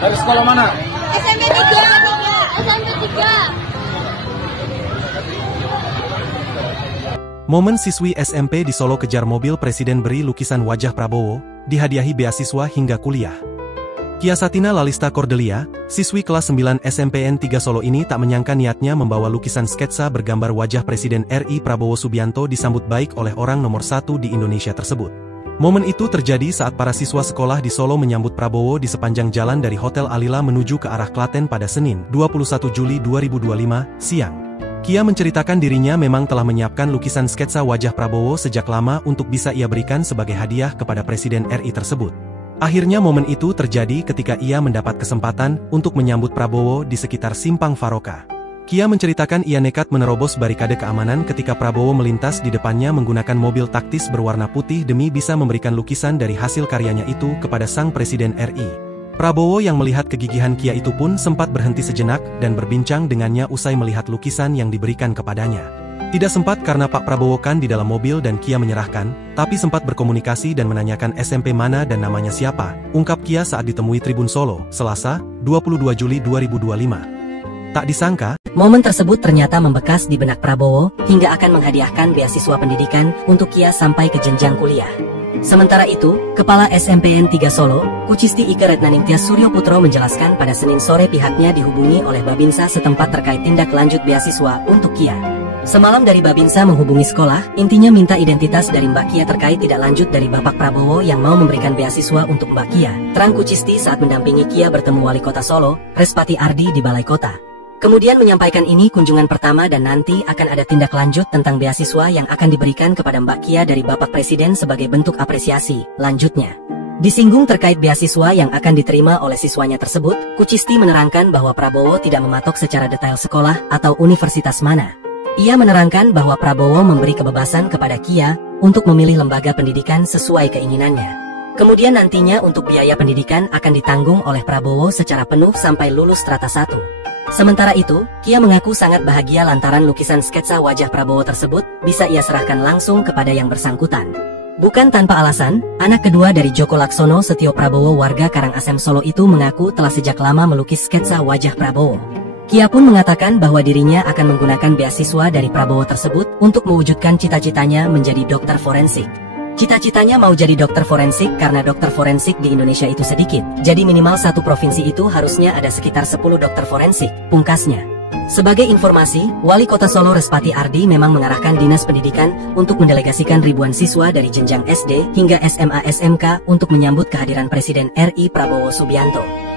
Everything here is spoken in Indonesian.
Dari sekolah mana? SMP 3. SMP 3. Momen siswi SMP di Solo kejar mobil presiden beri lukisan wajah Prabowo, dihadiahi beasiswa hingga kuliah. Kia Satina Lalista Cordelia, siswi kelas 9 SMPN 3 Solo ini tak menyangka niatnya membawa lukisan sketsa bergambar wajah Presiden RI Prabowo Subianto disambut baik oleh orang nomor 1 di Indonesia tersebut. Momen itu terjadi saat para siswa sekolah di Solo menyambut Prabowo di sepanjang jalan dari Hotel Alila menuju ke arah Klaten pada Senin, 21 Juli 2025, siang. Kia menceritakan dirinya memang telah menyiapkan lukisan sketsa wajah Prabowo sejak lama untuk bisa ia berikan sebagai hadiah kepada Presiden RI tersebut. Akhirnya momen itu terjadi ketika ia mendapat kesempatan untuk menyambut Prabowo di sekitar Simpang Faroka. Kia menceritakan ia nekat menerobos barikade keamanan ketika Prabowo melintas di depannya menggunakan mobil taktis berwarna putih demi bisa memberikan lukisan dari hasil karyanya itu kepada sang Presiden RI. Prabowo yang melihat kegigihan Kia itu pun sempat berhenti sejenak dan berbincang dengannya usai melihat lukisan yang diberikan kepadanya. Tidak sempat karena Pak Prabowo kan di dalam mobil dan Kia menyerahkan, tapi sempat berkomunikasi dan menanyakan SMP mana dan namanya siapa, ungkap Kia saat ditemui Tribun Solo, Selasa, 22 Juli 2025. Tak disangka, momen tersebut ternyata membekas di benak Prabowo hingga akan menghadiahkan beasiswa pendidikan untuk Kia sampai ke jenjang kuliah. Sementara itu, Kepala SMPN 3 Solo, Kucisti Ike Retnaningtyas Suryoputro menjelaskan pada Senin sore pihaknya dihubungi oleh Babinsa setempat terkait tindak lanjut beasiswa untuk Kia. Semalam dari Babinsa menghubungi sekolah, intinya minta identitas dari Mbak Kia terkait tidak lanjut dari Bapak Prabowo yang mau memberikan beasiswa untuk Mbak Kia. Terang Kucisti saat mendampingi Kia bertemu Wali Kota Solo, Respati Ardi di Balai Kota. Kemudian menyampaikan ini kunjungan pertama dan nanti akan ada tindak lanjut tentang beasiswa yang akan diberikan kepada Mbak Kia dari Bapak Presiden sebagai bentuk apresiasi, lanjutnya. Disinggung terkait beasiswa yang akan diterima oleh siswanya tersebut, Kucisti menerangkan bahwa Prabowo tidak mematok secara detail sekolah atau universitas mana. Ia menerangkan bahwa Prabowo memberi kebebasan kepada Kia untuk memilih lembaga pendidikan sesuai keinginannya. Kemudian nantinya untuk biaya pendidikan akan ditanggung oleh Prabowo secara penuh sampai lulus strata 1. Sementara itu, Kia mengaku sangat bahagia lantaran lukisan sketsa wajah Prabowo tersebut bisa ia serahkan langsung kepada yang bersangkutan. Bukan tanpa alasan, anak kedua dari Joko Laksono Setio Prabowo warga Karangasem Solo itu mengaku telah sejak lama melukis sketsa wajah Prabowo. Kia pun mengatakan bahwa dirinya akan menggunakan beasiswa dari Prabowo tersebut untuk mewujudkan cita-citanya menjadi dokter forensik. Cita-citanya mau jadi dokter forensik karena dokter forensik di Indonesia itu sedikit, jadi minimal satu provinsi itu harusnya ada sekitar 10 dokter forensik, pungkasnya. Sebagai informasi, Wali Kota Solo Respati Ardi memang mengarahkan Dinas Pendidikan untuk mendelegasikan ribuan siswa dari jenjang SD hingga SMA SMK untuk menyambut kehadiran Presiden RI Prabowo Subianto.